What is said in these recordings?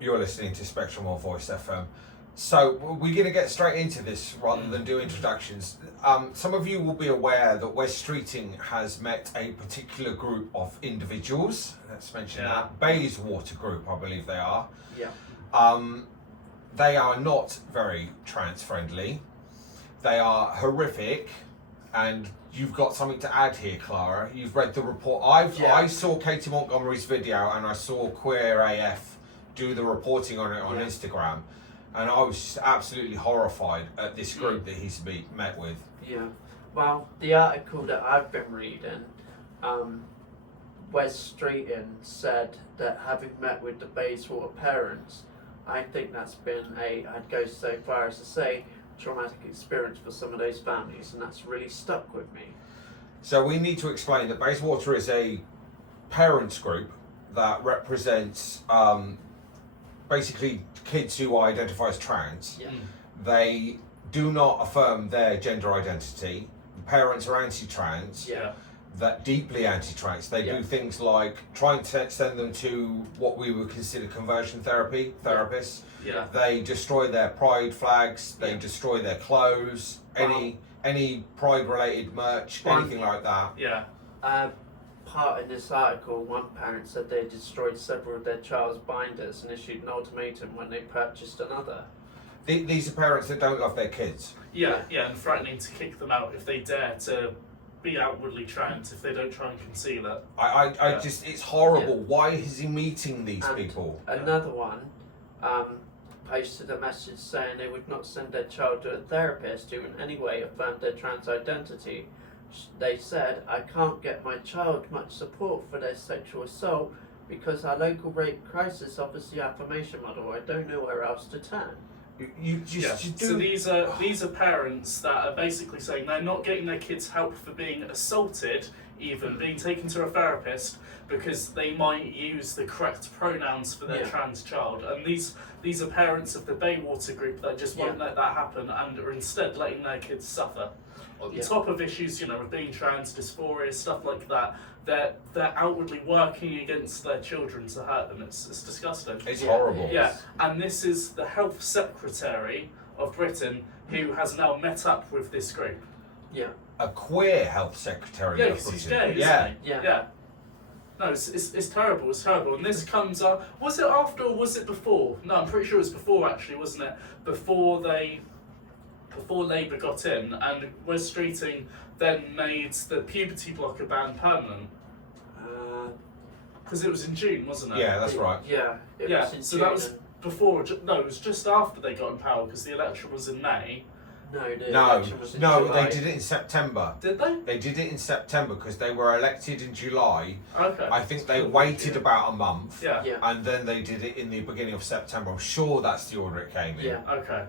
You're listening to Spectrum on Voice FM. So we're going to get straight into this rather than do introductions. Some of you will be aware that West Streeting has met a particular group of individuals. Let's mention that. Bayswater Group, I believe they are. Yeah. They are not very trans friendly. They are horrific, and you've got something to add here, Clara. You've read the report. I saw Katie Montgomery's video, and I saw Queer AF do the reporting on it on Instagram, and I was just absolutely horrified at this group that he's met with. Yeah. Well, the article that I've been reading, Wes Streeting said that having met with the Bayswater parents, I think that's been I'd go so far as to say, traumatic experience for some of those families, and that's really stuck with me. So we need to explain that Bayswater is a parents group that represents basically kids who identify as trans. Yeah. They do not affirm their gender identity. The parents are anti-trans. Yeah. That deeply anti-trans. They do things like try and send them to what we would consider conversion therapists. Yeah. They destroy their pride flags. They destroy their clothes. Any pride-related merch, anything like that. Yeah. Part in this article, one parent said they destroyed several of their child's binders and issued an ultimatum when they purchased another. These are parents that don't love their kids. Yeah, and threatening to kick them out if they dare to be outwardly trans, if they don't try and conceal it. I just, it's horrible. Yeah. Why is he meeting these people? Another one posted a message saying they would not send their child to a therapist who in any way affirmed their trans identity. They said, I can't get my child much support for their sexual assault because our local rape crisis offers the affirmation model. I don't know where else to turn. You do. So these are parents that are basically saying they're not getting their kids help for being assaulted, even being taken to a therapist because they might use the correct pronouns for their trans child. And these are parents of the Bayswater group that just won't let that happen and are instead letting their kids suffer. On top of issues, with being trans, dysphoria, stuff like that, they're outwardly working against their children to hurt them. It's disgusting. It's horrible. Yeah, and this is the Health Secretary of Britain who has now met up with this group. Yeah. A queer health secretary. Yeah, because he's gay, isn't he? Yeah. No, it's terrible. It's terrible. And this comes up. Was it after or was it before? No, I'm pretty sure it was before. Actually, wasn't it? Before Labour got in, and Wes Streeting then made the puberty blocker ban permanent. Because it was in June, wasn't it? Yeah, that's right. Yeah. So that was before. No, it was just after they got in power because the election was in May. No, they did it in September. Did they? They did it in September because they were elected in July. Okay. I think they waited about a month. Yeah. And then they did it in the beginning of September. I'm sure that's the order it came in. Yeah. Okay.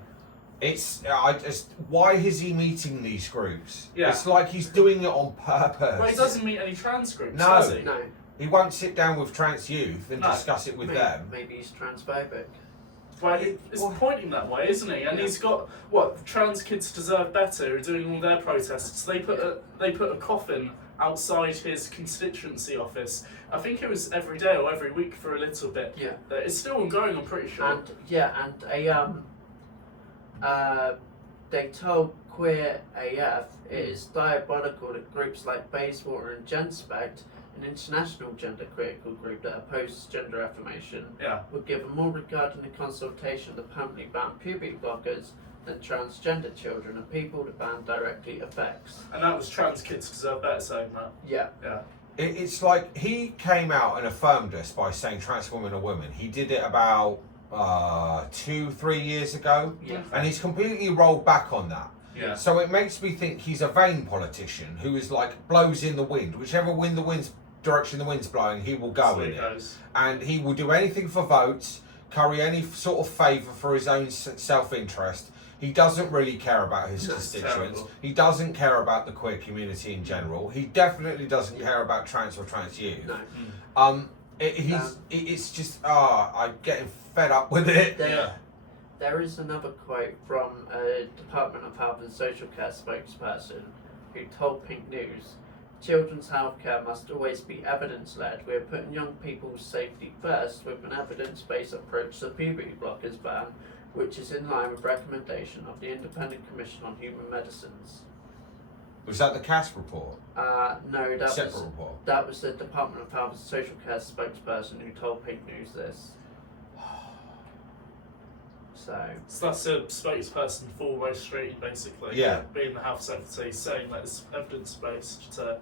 Why is he meeting these groups? Yeah. It's like he's doing it on purpose. Well, he doesn't meet any trans groups, No. does he? No. He won't sit down with trans youth and discuss it with them. Maybe he's transphobic. Well, it's pointing that way, isn't he? And he's got trans kids deserve better. Are doing all their protests. They put a coffin outside his constituency office. I think it was every day or every week for a little bit. Yeah. It's still ongoing. I'm pretty sure. They told Queer AF it is diabolical that groups like Bayswater and GenSpect, an international gender critical group that opposes gender affirmation, would give more regard in the consultation to permanently ban puberty blockers than transgender children and people the ban directly affects. And that was Trans Kids Deserve Better saying that. Yeah. Yeah. It's like he came out and affirmed us by saying trans women are women. He did it about 2-3 years ago, and he's completely rolled back on that. Yeah. So it makes me think he's a vain politician who is like blows in the wind. Whichever direction the wind's blowing, he will go in it. And he will do anything for votes, curry any sort of favour for his own self-interest. He doesn't really care about his constituents. He doesn't care about the queer community in general. He definitely doesn't care about trans or trans youth. No. It's just I'm getting fed up with it. There is another quote from a Department of Health and Social Care spokesperson who told Pink News children's healthcare must always be evidence-led. We're putting young people's safety first with an evidence-based approach to puberty blockers ban, which is in line with recommendation of the Independent Commission on Human Medicines. Was that the CAS report? No, Separate report. that was the Department of Health and Social Care spokesperson who told Pink News this. So that's a spokesperson for Rose Street, basically. Yeah. Being the health secretary, saying that it's evidence-based to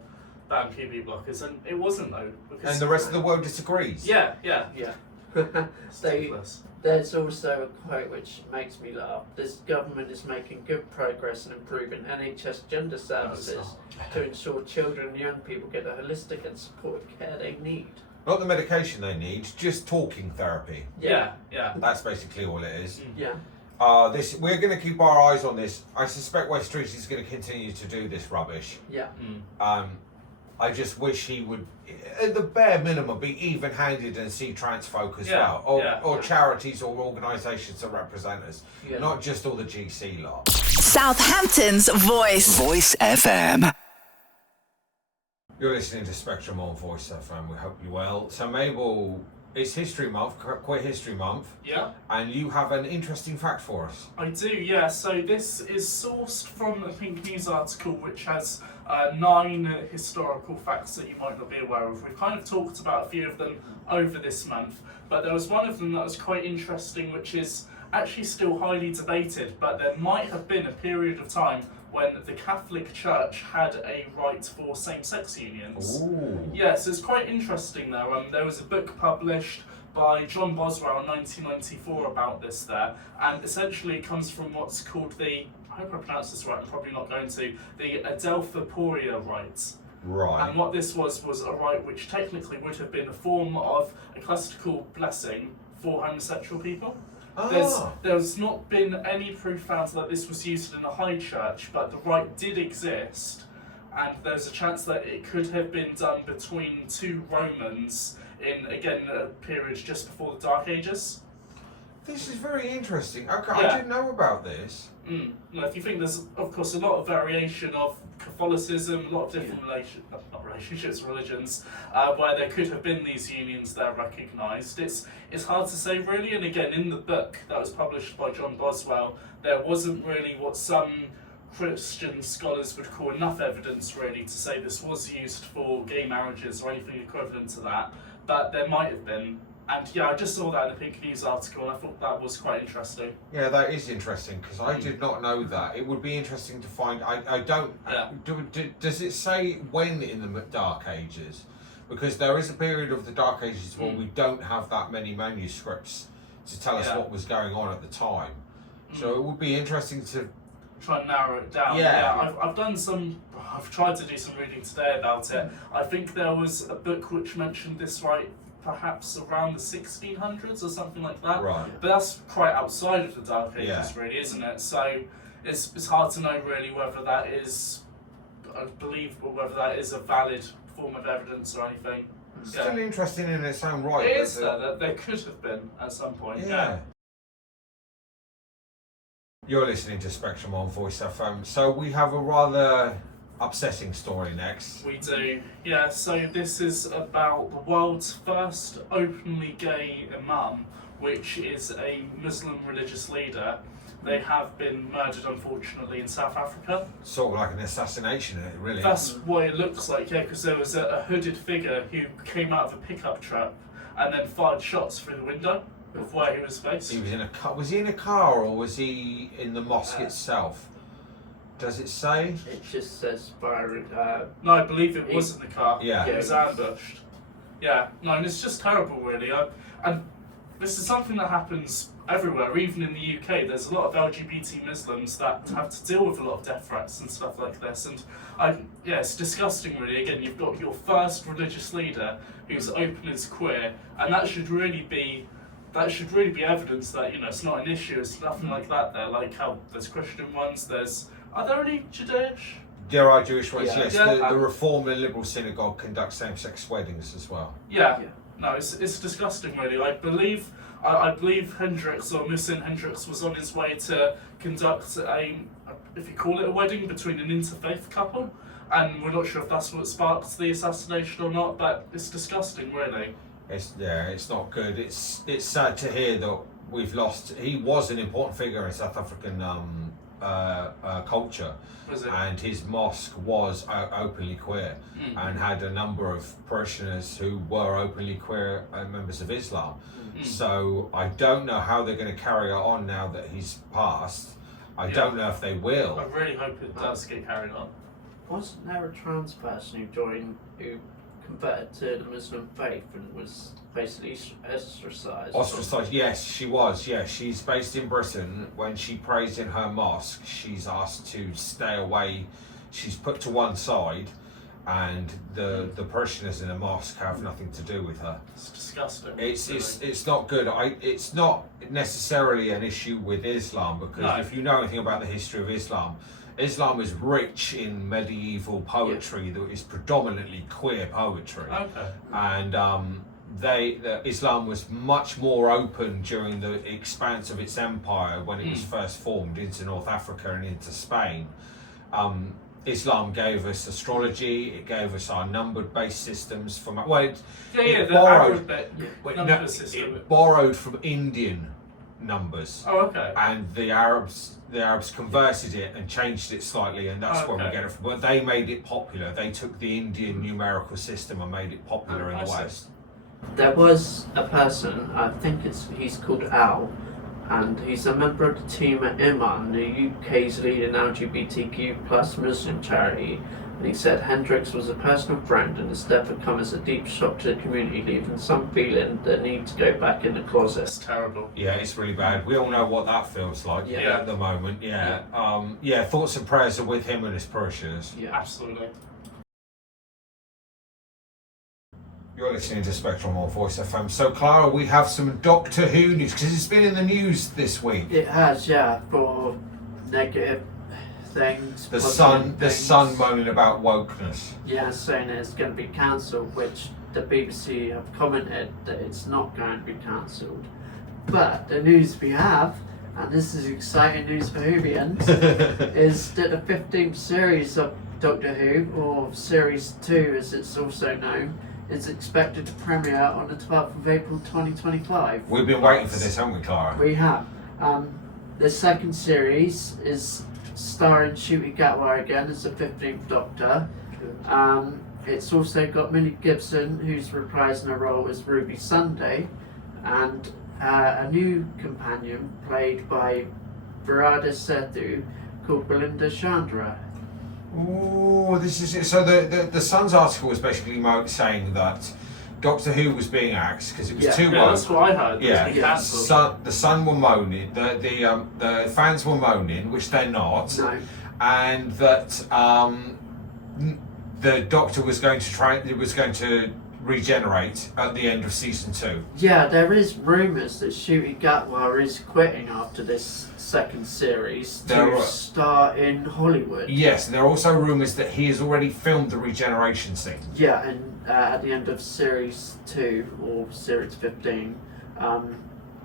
ban puberty blockers, and it wasn't though. Because And the rest of the world disagrees. Yeah. There's also a quote which makes me laugh. This government is making good progress in improving NHS gender services to ensure children and young people get the holistic and supportive care they need. Not the medication they need, just talking therapy. Yeah. That's basically all it is. Yeah. We're going to keep our eyes on this. I suspect West Street is going to continue to do this rubbish. Yeah. I just wish he would, at the bare minimum, be even-handed and see trans folk as well, or charities or organisations that represent us, not just all the GC lot. Southampton's Voice. Voice FM. You're listening to Spectrum on Voice FM. We hope you're well. So Mabel, it's History Month, Queer History Month. Yeah. And you have an interesting fact for us. I do, yeah. So this is sourced from a Pink News article which has 9 historical facts that you might not be aware of. We've kind of talked about a few of them over this month, but there was one of them that was quite interesting, which is actually still highly debated, but there might have been a period of time when the Catholic Church had a right for same-sex unions. Ooh. Yes, it's quite interesting though. There was a book published by John Boswell in 1994 about this there, and essentially it comes from what's called the, I hope I pronounce this right, I'm probably not going to, the Adelphoporia rights. Right. And what this was a right which technically would have been a form of ecclesiastical blessing for homosexual people. There's not been any proof found that this was used in a high church, but the rite did exist, and there's a chance that it could have been done between 2 Romans in, again, a period just before the Dark Ages. This is very interesting. Okay, Yeah. I didn't know about this. Now, if you think there's, of course, a lot of variation of Catholicism, a lot of different religions, where there could have been these unions there recognised. It's hard to say really, and again, in the book that was published by John Boswell, there wasn't really what some Christian scholars would call enough evidence really to say this was used for gay marriages or anything equivalent to that, but there might have been. And yeah, I just saw that in a Pink News article and I thought that was quite interesting. Yeah, that is interesting because I did not know that. It would be interesting to find. I don't. Yeah. Does it say when in the Dark Ages? Because there is a period of the Dark Ages where we don't have that many manuscripts to tell us what was going on at the time. So it would be interesting to try and narrow it down. Yeah. I've tried to do some reading today about it. I think there was a book which mentioned this right perhaps around the 1600s or something like that. Right. But that's quite outside of the Dark Ages, Yeah. really, isn't it? So it's hard to know really whether that is, I believe, whether that is a valid form of evidence or anything. Still interesting in its own right. It is that there could have been at some point. Yeah. You're listening to Spectrum on Voice FM. So we have a rather upsetting story next. We do, yeah. So this is about the world's first openly gay imam, which is a Muslim religious leader. They have been murdered, unfortunately, in South Africa. Sort of like an assassination, really. That's what it looks like, yeah, because there was a hooded figure who came out of a pickup truck and then fired shots through the window of where he was based. He was in a car. Was he in a car or was he in the mosque itself? Does it say? It just says firing. No, I believe it was in the car. Yeah. It was ambushed. Yeah, no, and it's just terrible, really. And this is something that happens everywhere, even in the UK. There's a lot of LGBT Muslims that have to deal with a lot of death threats and stuff like this. And it's disgusting, really. Again, you've got your first religious leader who's open as queer, and that should really be evidence that, you know, it's not an issue. It's nothing like that there. Like how there's Christian ones. Are there any Judaish? There are Jewish ones, yes. Yeah. The Reformed and Liberal Synagogue conduct same-sex weddings as well. Yeah. No, it's disgusting, really. I believe Hendrix, or Muhsin Hendrix, was on his way to conduct if you call it a wedding, between an interfaith couple. and we're not sure if that's what sparked the assassination or not, but it's disgusting, really. It's not good. It's sad to hear that we've lost. He was an important figure in South African culture, and his mosque was openly queer and had a number of parishioners who were openly queer members of Islam. So I don't know how they're going to carry it on now that he's passed. I don't know if they will. I really hope it does get carried on. Wasn't there a trans person who converted to the Muslim faith and was basically ostracised? Ostracised, yes, she was. Yes, she's based in Britain. When she prays in her mosque, she's asked to stay away. She's put to one side, and the parishioners in the mosque have nothing to do with her. It's disgusting. It's not good. It's not necessarily an issue with Islam, because if you know anything about the history of Islam, Islam is rich in medieval poetry that is predominantly queer poetry. Okay. And Islam was much more open during the expanse of its empire when it was first formed into North Africa and into Spain. Islam gave us astrology. It gave us our number-based systems from it borrowed from Indian numbers. Oh, okay. And the Arabs converted it and changed it slightly, and that's where we get it from. But they made it popular. They took the Indian numerical system and made it popular in the West. There was a person, I think he's called Al, and he's a member of the team at Iman, the UK's leading LGBTQ plus Muslim charity. And he said Hendrix was a personal friend, and his death had come as a deep shock to the community, leaving some feeling the need to go back in the closet. It's terrible. Yeah, it's really bad. We all know what that feels like at the moment. Thoughts and prayers are with him and his parishioners. Yeah, absolutely. You're listening to Spectrum on Voice FM. So, Clara, we have some Doctor Who news, because it's been in the news this week. It has, for negative things. The Sun moaning about wokeness. Yeah, saying it's going to be cancelled, which the BBC have commented that it's not going to be cancelled. But the news we have, and this is exciting news for Whovians, is that the 15th series of Doctor Who, or Series 2 as it's also known, is expected to premiere on the 12th of April 2025. We've been waiting for this, haven't we, Clara? We have. The second series is starring Ncuti Gatwa again as the 15th Doctor. It's also got Millie Gibson, who's reprising her role as Ruby Sunday, and a new companion played by Virada Sethu called Belinda Chandra. Oh, this is it. So the Sun's article was basically saying that Doctor Who was being axed because it was too woke. Yeah, that's what I heard. The Sun were moaning. The fans were moaning, which they're not. No. And that the Doctor was going to regenerate at the end of season 2. Yeah, there is rumours that Ncuti Gatwa is quitting after this second series to star in Hollywood. Yes, and there are also rumours that he has already filmed the regeneration scene. Yeah, and at the end of series 2 or series 15,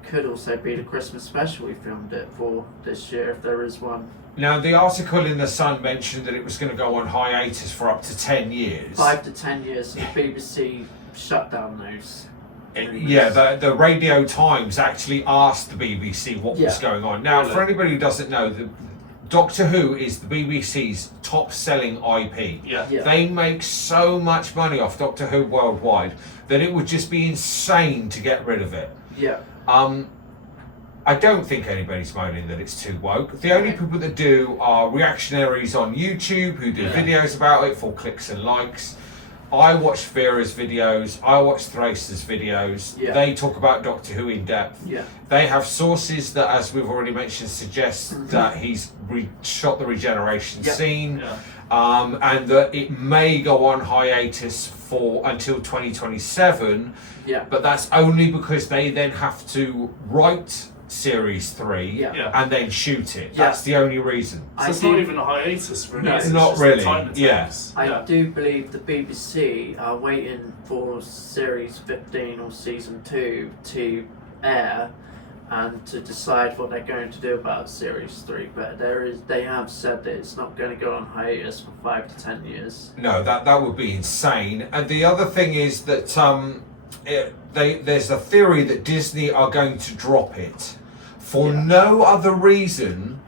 could also be the Christmas special we filmed it for this year if there is one. Now, the article in The Sun mentioned that it was going to go on hiatus for up to 10 years. 5 to 10 years, the BBC shut down those. Yeah, the Radio Times actually asked the BBC what was going on. Now, for anybody who doesn't know, Doctor Who is the BBC's top-selling IP. Yeah. They make so much money off Doctor Who worldwide that it would just be insane to get rid of it. Yeah. I don't think anybody's moaning that it's too woke. The only people that do are reactionaries on YouTube who do videos about it for clicks and likes. I watch Vera's videos. I watch Thrace's videos. Yeah. They talk about Doctor Who in depth. Yeah. They have sources that, as we've already mentioned, suggest that he's shot the regeneration scene, and that it may go on hiatus until 2027. Yeah. But that's only because they then have to write Series 3 and then shoot it. That's the only reason. So it's not even a hiatus, really. No, it's not just really. The time it takes. I do believe the BBC are waiting for Series 15 or Season 2 to air and to decide what they're going to do about Series 3. But they have said that it's not going to go on hiatus for 5 to 10 years. No, that would be insane. And the other thing is that there's a theory that Disney are going to drop it for no other reason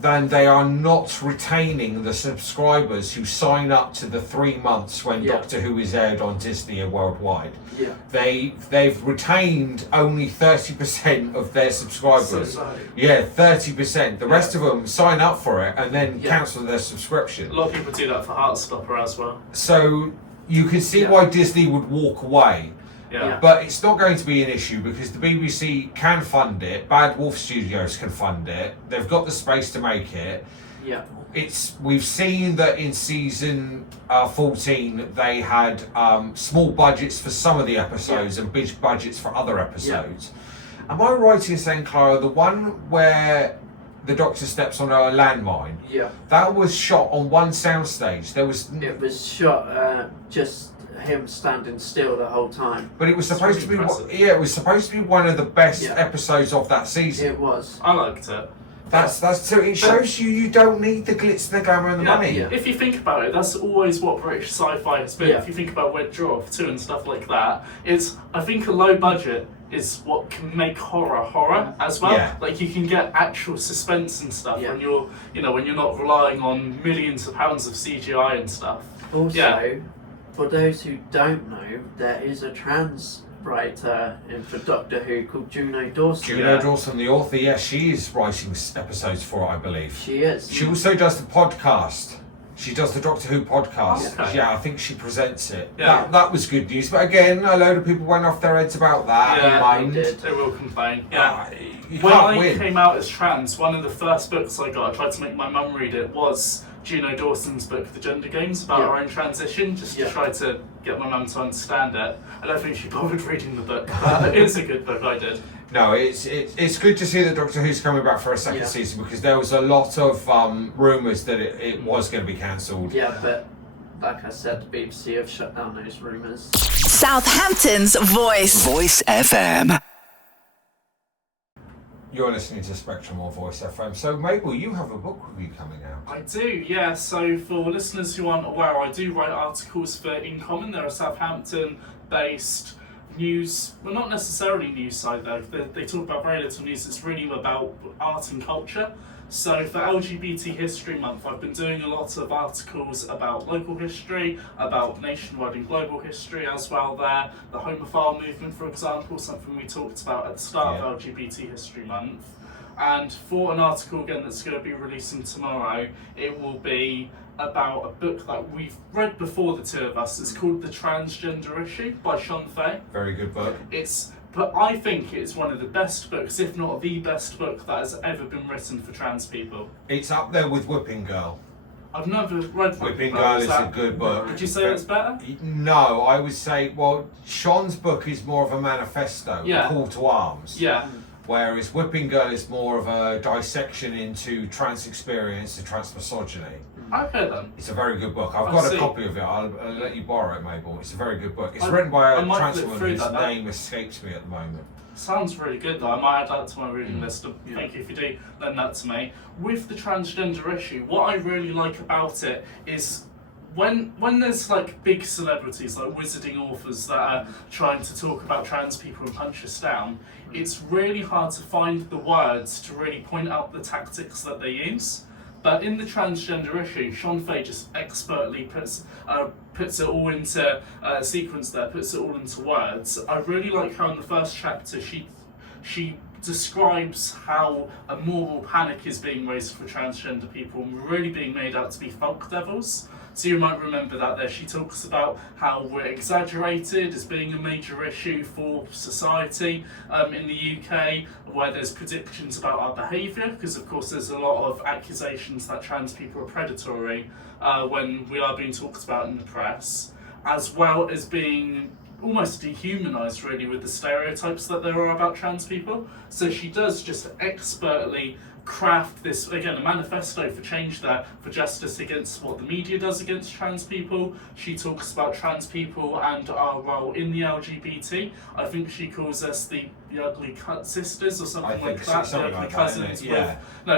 than they are not retaining the subscribers who sign up to the 3 months when Doctor Who is aired on Disney and worldwide. Yeah. They've retained only 30% of their subscribers. So, 30%. The rest of them sign up for it and then cancel their subscription. A lot of people do that for Heartstopper as well. So you can see why Disney would walk away. Yeah. But it's not going to be an issue because the BBC can fund it. Bad Wolf Studios can fund it. They've got the space to make it. Yeah. We've seen that in season 14 they had small budgets for some of the episodes and big budgets for other episodes. Am I right in saying, Clara, the one where the Doctor steps on a landmine, that was shot on one soundstage? It was shot just him standing still the whole time. But it was supposed to be it was supposed to be one of the best episodes of that season. It was. I liked it. That's so it shows you don't need the glitz and the glamour and the money. Yeah. If you think about it, that's always what British sci-fi has been. Yeah. If you think about Red Dwarf 2 and stuff like that, I think a low budget is what can make horror as well. Yeah. Like you can get actual suspense and stuff when you're not relying on millions of pounds of CGI and stuff. Also, for those who don't know, there is a trans writer for Doctor Who called Juno Dawson. Juno Dawson, the author, she is writing episodes for it, I believe. She is. She also does the podcast. She does the Doctor Who podcast. Okay. Yeah, I think she presents it. Yeah. That was good news. But again, a load of people went off their heads about that. Yeah, they will complain. Yeah. You When can't I win. came out as trans, one of the first books I got, I tried to make my mum read it, was Juno Dawson's book, The Gender Games, about her own transition, just to try to get my mum to understand it. I don't think she bothered reading the book, but it's a good book, I did. No, it's good to see that Doctor Who's coming back for a second season because there was a lot of rumours that it was going to be cancelled. Yeah, but like I said, the BBC have shut down those rumours. Southampton's voice. Voice FM. You're listening to Spectrum or Voice FM. So, Mabel, you have a book review coming out. I do, yeah. So for listeners who aren't aware, I do write articles for In Common. They're a Southampton-based news, well, not necessarily news site though. They talk about very little news. It's really about art and culture. So for LGBT History Month, I've been doing a lot of articles about local history, about nationwide and global history as well there. The homophile movement, for example, something we talked about at the start of LGBT History Month. And for an article, again, that's going to be releasing tomorrow, it will be about a book that we've read before, the two of us. It's called The Transgender Issue by Sean Fay. Very good book. But I think it's one of the best books, if not the best book that has ever been written for trans people. It's up there with Whipping Girl. I've never read Whipping Girl is a good book. Would you say it's better? No, I would say, well, Sean's book is more of a manifesto, a call to arms. Yeah. Whereas Whipping Girl is more of a dissection into trans experience and trans misogyny. Okay then. It's a very good book. I've got a copy of it. I'll let you borrow it, Mabel. It's a very good book. It's written by a trans woman whose name escapes me at the moment. Sounds really good though. I might add that to my reading list. Thank you if you do lend that to me. With the transgender issue, what I really like about it is when there's like big celebrities like wizarding authors that are trying to talk about trans people and punch us down, it's really hard to find the words to really point out the tactics that they use. But in the transgender issue, Sean Fay just expertly puts it all into a sequence there, puts it all into words. I really like how in the first chapter she describes how a moral panic is being raised for transgender people and we're really being made out to be folk devils. So you might remember that there. She talks about how we're exaggerated as being a major issue for society in the UK, where there's predictions about our behaviour, because of course there's a lot of accusations that trans people are predatory when we are being talked about in the press, as well as being almost dehumanised really with the stereotypes that there are about trans people. So she does just expertly craft this, again, a manifesto for change there, for justice against what the media does against trans people. She talks about trans people and our role in the LGBT. I think she calls us the ugly sisters or something like that. The ugly cousins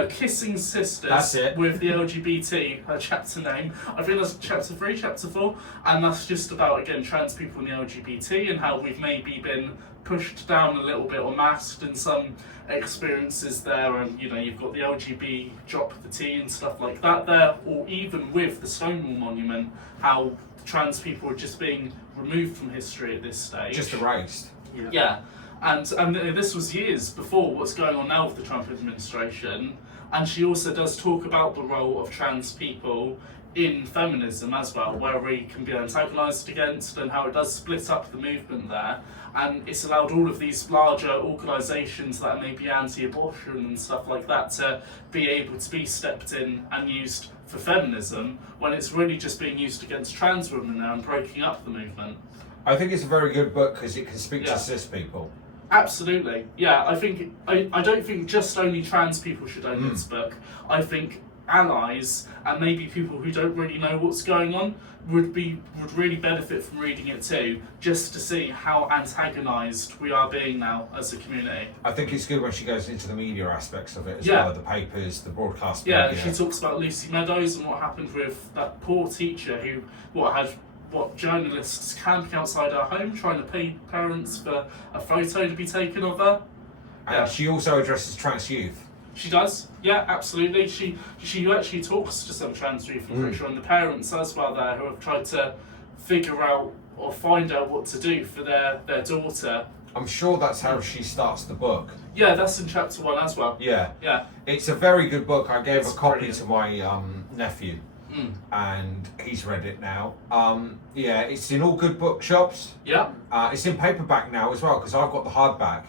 kissing sisters with the LGBT, her chapter name. I think that's chapter 3, chapter 4, and that's just about, again, trans people in the LGBT and how we've maybe been pushed down a little bit or masked in some experiences there, and you've got the LGB drop the T and stuff like that there, or even with the Stonewall Monument, how trans people are just being removed from history at this stage. Just erased. Yeah. And this was years before what's going on now with the Trump administration. And she also does talk about the role of trans people in feminism as well, where we can be antagonised against, and how it does split up the movement there. And it's allowed all of these larger organisations that may be anti-abortion and stuff like that to be able to be stepped in and used for feminism, when it's really just being used against trans women now and breaking up the movement. I think it's a very good book because it can speak to cis people. Absolutely, yeah. I don't think just only trans people should own this book. I think allies and maybe people who don't really know what's going on would really benefit from reading it too, just to see how antagonised we are being now as a community. I think it's good when she goes into the media aspects of it as well, the papers, the broadcast media. Yeah, she talks about Lucy Meadows and what happened with that poor teacher who had journalists camping outside her home trying to pay parents for a photo to be taken of her. And she also addresses trans youth. She does, yeah, absolutely. She actually talks to some trans youth, I'm pretty sure, and the parents as well there, who have tried to figure out or find out what to do for their daughter. I'm sure that's how she starts the book. Yeah, that's in chapter 1 as well. Yeah. Yeah. It's a very good book. I gave a copy to my nephew. And he's read it now. It's in all good bookshops. Yeah. It's in paperback now as well, because I've got the hardback.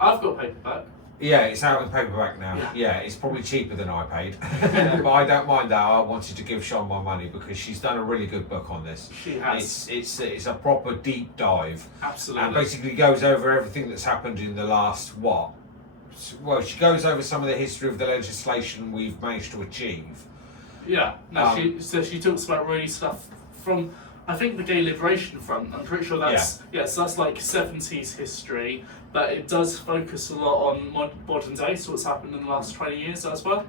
I've got paperback. Yeah, it's out in paperback now. Yeah, it's probably cheaper than I paid. But I don't mind that. I wanted to give Sean my money because she's done a really good book on this. She has. It's a proper deep dive. Absolutely. And basically goes over everything that's happened in the last, well, she goes over some of the history of the legislation we've managed to achieve. Yeah, she talks about really stuff from, I think, the Gay Liberation Front. I'm pretty sure that's so that's like 70s history, but it does focus a lot on modern day, so what's happened in the last 20 years as well.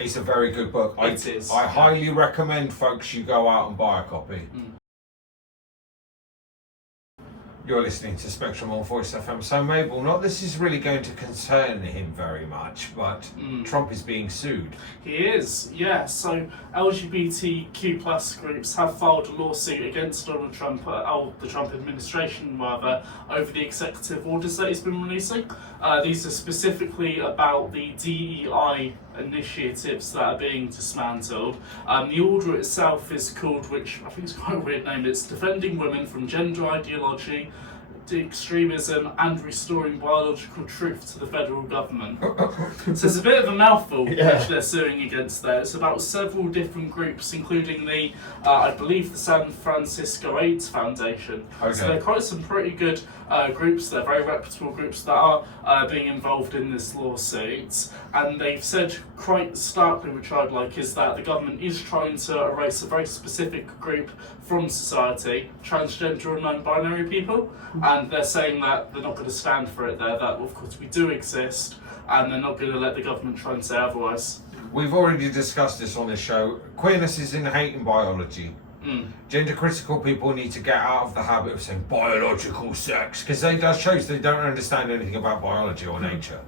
It's a very good book. It is. I highly recommend folks you go out and buy a copy. You're listening to Spectrum on Voice FM. So Mabel, not this is really going to concern him very much, but Trump is being sued. He is, yeah. So LGBTQ plus groups have filed a lawsuit against Donald Trump, the Trump administration rather, over the executive orders that he's been releasing. These are specifically about the DEI initiatives that are being dismantled. The order itself is called, which I think is quite a weird name, it's Defending Women from Gender Ideology, Extremism and Restoring Biological Truth to the Federal Government. So it's a bit of a mouthful which they're suing against there. It's about several different groups, including the, I believe, the San Francisco AIDS Foundation. Okay. So they're quite some pretty good groups. They're very reputable groups that are being involved in this lawsuit. And they've said quite starkly, which I'd like, is that the government is trying to erase a very specific group from society, transgender and non-binary people. And they're saying that they're not going to stand for it there, that of course we do exist, and they're not going to let the government try and say otherwise. We've already discussed this on this show. Queerness is innate in biology. Gender critical people need to get out of the habit of saying biological sex, because that shows they don't understand anything about biology or nature.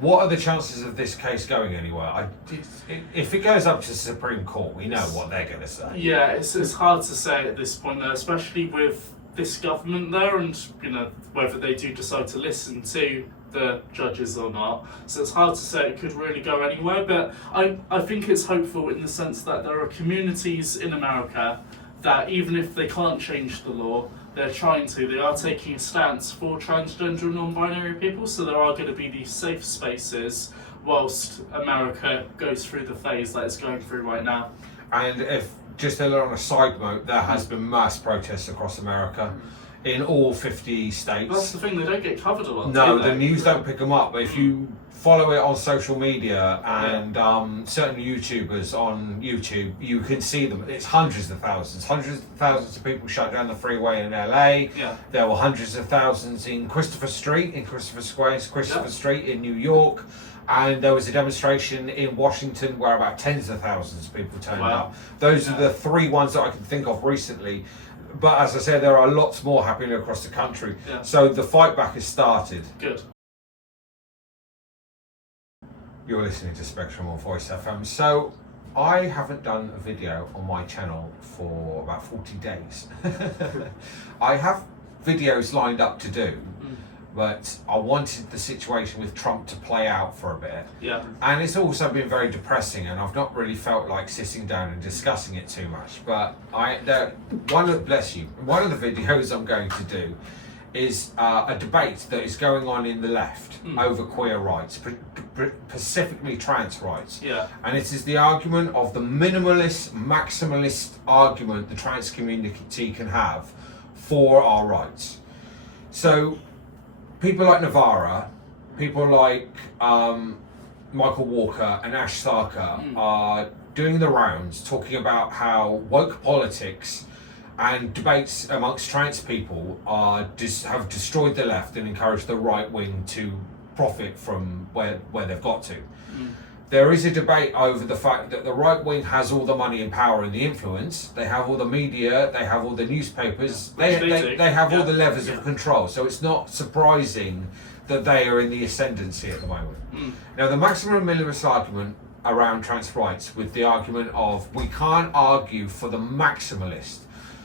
What are the chances of this case going anywhere? If it goes up to the Supreme Court, we know what they're going to say. Yeah, it's hard to say at this point, though, especially with this government there, and whether they do decide to listen to the judges or not. So it's hard to say it could really go anywhere, but I think it's hopeful in the sense that there are communities in America that even if they can't change the law, they are taking a stance for transgender and non-binary people, so there are going to be these safe spaces whilst America goes through the phase that it's going through right now. And if, just on a side note, there has been mass protests across America. in all 50 states. That's the thing, they don't get covered a lot. No, do they? the news don't pick them up. But if you follow it on social media and certain YouTubers on YouTube, you can see them. It's hundreds of thousands of people shut down the freeway in LA. Yeah. There were hundreds of thousands in Christopher Street Street in New York. And there was a demonstration in Washington where about tens of thousands of people turned up. Those are the three ones that I can think of recently. But as I said, there are lots more happening across the country. Yeah. So the fight back has started. Good. You're listening to Spectrum on Voice FM. So I haven't done a video on my channel for about 40 days. I have videos lined up to do, but I wanted the situation with Trump to play out for a bit. Yeah. And it's also been very depressing, and I've not really felt like sitting down and discussing it too much. But one of the videos I'm going to do is a debate that is going on in the left over queer rights, specifically trans rights. Yeah. And it is the argument of the minimalist, maximalist argument the trans community can have for our rights. So people like Navarra, people like Michael Walker and Ash Sarkar are doing the rounds talking about how woke politics and debates amongst trans people have destroyed the left and encouraged the right wing to profit from where they've got to. There is a debate over the fact that the right wing has all the money and power and the influence. They have all the media, they have all the newspapers, they have all the levers of control. So it's not surprising that they are in the ascendancy at the moment. Now, the maximum minimalist argument around trans rights with the argument of we can't argue for the maximalist.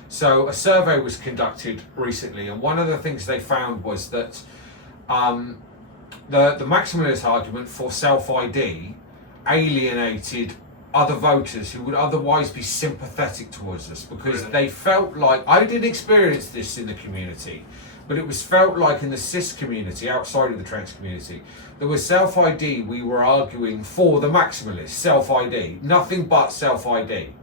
So a survey was conducted recently, and one of the things they found was that the maximalist argument for self-ID alienated other voters who would otherwise be sympathetic towards us, because they felt like, I didn't experience this in the community, but it was felt like in the cis community, outside of the trans community, there was self-ID, we were arguing for the maximalist, self-ID, nothing but self-ID.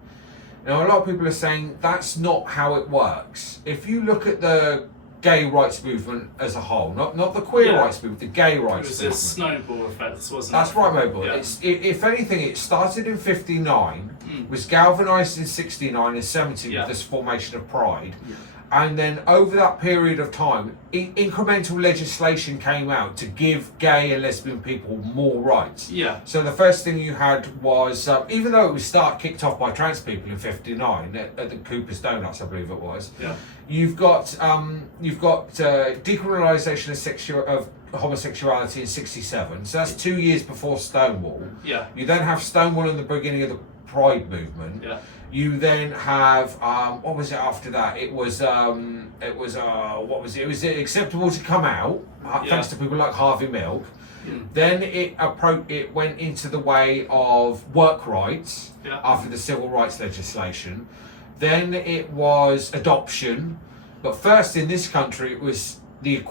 Now, a lot of people are saying that's not how it works. If you look at the gay rights movement as a whole, not the queer rights movement, the gay rights movement. It was a snowball effect, wasn't it? That's right, Mabel. Yeah. If anything, it started in 59, was galvanised in 69 and 70 with this formation of Pride. And then over that period of time, incremental legislation came out to give gay and lesbian people more rights. Yeah. So the first thing you had was, even though it was kicked off by trans people in 59 at the Cooper's Donuts, I believe it was. Yeah. You've got decriminalisation of homosexuality in 67. So that's 2 years before Stonewall. Yeah. You then have Stonewall in the beginning of the Pride movement. Yeah. You then have what was it after that? It was what was it? It was acceptable to come out thanks to people like Harvey Milk. Then it went into the way of work rights after the civil rights legislation. Then it was adoption, but first in this country it was the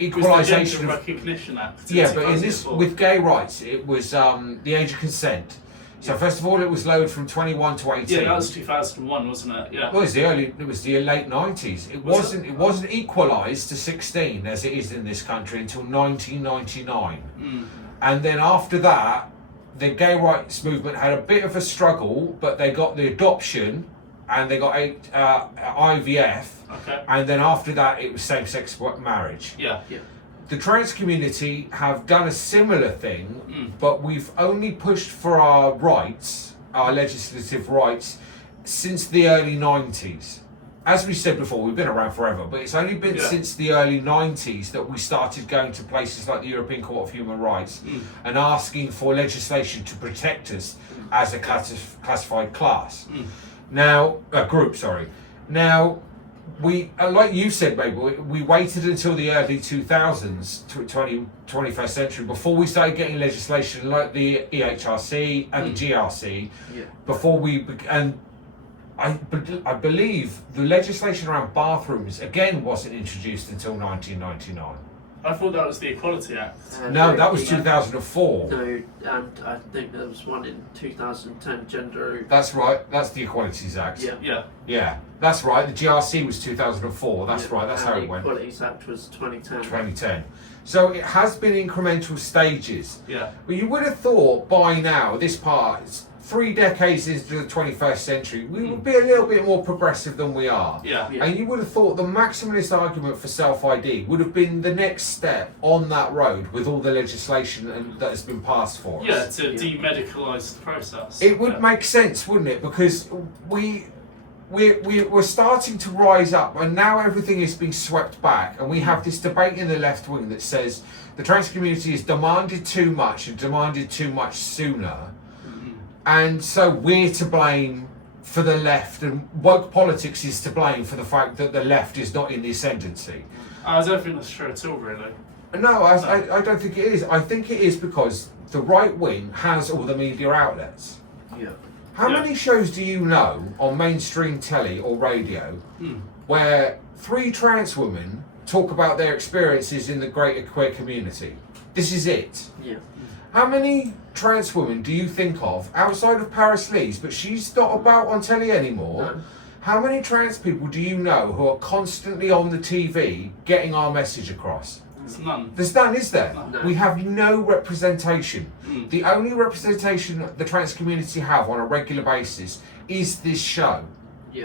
equalisation of Recognition Act. Yeah, but in this with gay rights it was the age of consent. So first of all, it was lowered from 21 to 18. Yeah, that was 2001, wasn't it? Yeah. Well, it was the late 90s. It wasn't equalised to 16 as it is in this country until 1999. And then after that, the gay rights movement had a bit of a struggle, but they got the adoption and they got IVF. Okay. And then after that, it was same-sex marriage. Yeah. The trans community have done a similar thing, but we've only pushed for our rights, our legislative rights, since the early 90s. As we said before, we've been around forever, but it's only been since the early 90s that we started going to places like the European Court of Human Rights and asking for legislation to protect us as a classified class. Now, group, sorry. Now, we, like you said, Mabel, we waited until the early 2000s, 21st century, before we started getting legislation like the EHRC and the GRC, before and I believe the legislation around bathrooms, again, wasn't introduced until 1999. I thought that was the Equality Act. No, that was 2004. No, and I think there was one in 2010, gender... That's right, that's the Equalities Act. Yeah. Yeah, that's right, the GRC was 2004, that's right, that's how it went. The Equalities Act was 2010. 2010. So it has been incremental stages. Yeah. But you would have thought by now, this part, 3 decades into the 21st century, we would be a little bit more progressive than we are. Yeah. And you would have thought the maximalist argument for self-ID would have been the next step on that road with all the legislation that has been passed for us. Yeah, to demedicalise the process. It would make sense, wouldn't it? Because we're starting to rise up, and now everything is being swept back, and we have this debate in the left wing that says the trans community has demanded too much and demanded too much sooner. And so we're to blame for the left, and woke politics is to blame for the fact that the left is not in the ascendancy. I don't think that's true at all, really. No, I don't think it is. I think it is because the right wing has all the media outlets. Yeah. How many shows do you know on mainstream telly or radio where 3 trans women talk about their experiences in the greater queer community? This is it. Yeah. How many trans women do you think of outside of Paris Lees, but she's not about on telly anymore? No. How many trans people do you know who are constantly on the TV getting our message across? There's none. There's none, is there? No. We have no representation. The only representation the trans community have on a regular basis is this show,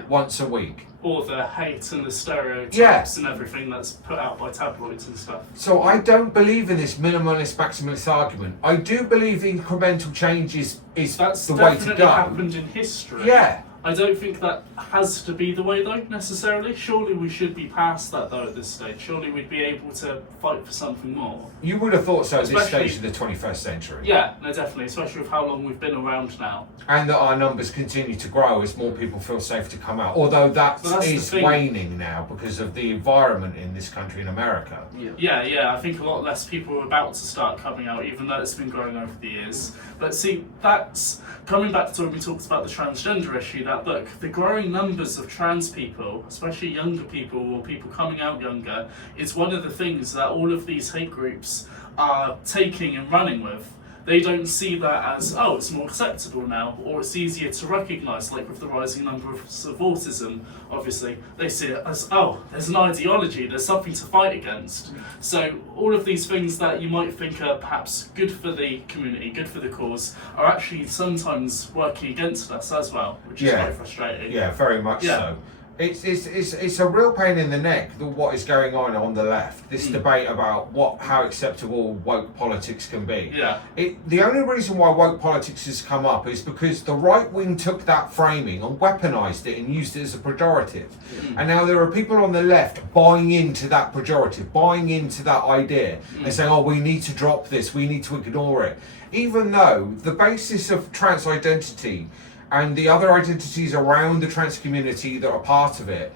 once a week. Or the hate and the stereotypes and everything that's put out by tabloids and stuff. So I don't believe in this minimalist maximalist argument. I do believe incremental change is That's the way to definitely go. happened in history. Yeah. I don't think that has to be the way, though, necessarily. Surely we should be past that, though, at this stage. Surely we'd be able to fight for something more. You would have thought so at this Especially- stage of the 21st century. Yeah, no, definitely, especially with how long we've been around now. And that our numbers continue to grow as more people feel safe to come out. Although that But that's the is thing. waning now because of the environment in this country, in America. Yeah, I think a lot less people are about to start coming out, even though it's been growing over the years. But see, that's coming back to when we talked about the transgender issue, that look, the growing numbers of trans people, especially younger people or people coming out younger, is one of the things that all of these hate groups are taking and running with. They don't see that as, oh, it's more acceptable now, or it's easier to recognise, like with the rising number of autism, obviously. They see it as, oh, there's an ideology, there's something to fight against. So all of these things that you might think are perhaps good for the community, good for the cause, are actually sometimes working against us as well, which is quite frustrating. Yeah, very much so. It's a real pain in the neck, what is going on the left. This debate about how acceptable woke politics can be. Yeah. The only reason why woke politics has come up is because the right wing took that framing and weaponized it and used it as a pejorative. And now there are people on the left buying into that pejorative, buying into that idea, and saying, oh, we need to drop this, we need to ignore it. Even though the basis of trans identity and the other identities around the trans community that are part of it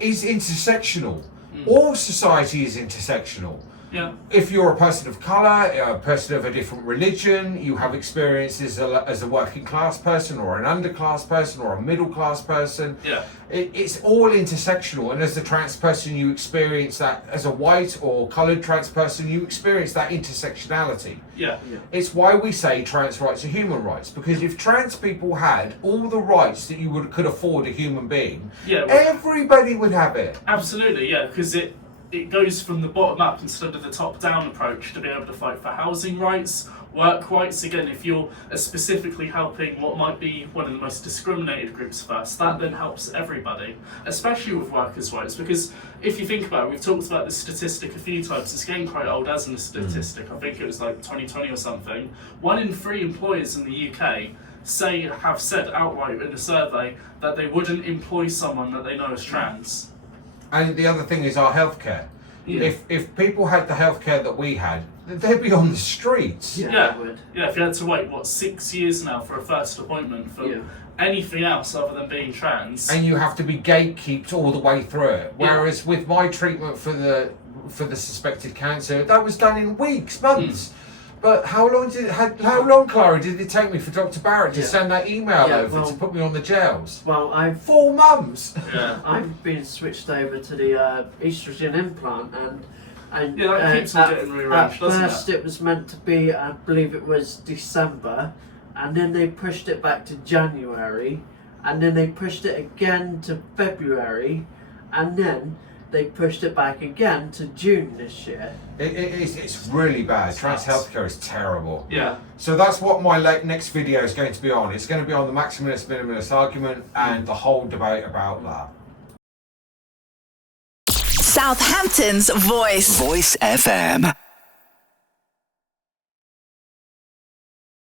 is intersectional. All society is intersectional. Yeah. If you're a person of colour, a person of a different religion, you have experiences as a working class person or an underclass person or a middle class person. Yeah. It's all intersectional, and as a trans person you experience that. As a white or coloured trans person you experience that intersectionality. Yeah. It's why we say trans rights are human rights, because if trans people had all the rights that you could afford a human being, everybody would have it. Absolutely, yeah, because it goes from the bottom up instead of the top down approach to be able to fight for housing rights, work rights. Again, if you're specifically helping what might be one of the most discriminated groups first, that then helps everybody, especially with workers' rights. Because if you think about it, we've talked about this statistic a few times, it's getting quite old as a statistic. I think it was like 2020 or something. 1 in 3 employers in the UK have said outright in a survey that they wouldn't employ someone that they know is trans. And the other thing is our healthcare. If people had the healthcare that we had, they'd be on the streets. Yeah, if you had to wait 6 years now for a first appointment for anything else other than being trans, and you have to be gatekept all the way through it. Whereas with my treatment for the suspected cancer, that was done in weeks, months. But how long, Clara, did it take me for Dr. Barrett to send that email over to put me on the gels? Well, 4 months. I've been switched over to the estrogen implant, and And Yeah, that keeps on getting rearranged, doesn't it? At first it was meant to be, I believe it was December, and then they pushed it back to January, and then they pushed it again to February, and then they pushed it back again to June this year. It's really bad. Trans healthcare is terrible. Yeah. So that's what my next video is going to be on. It's going to be on the maximalist minimalist argument and the whole debate about that. Southampton's voice. Voice FM.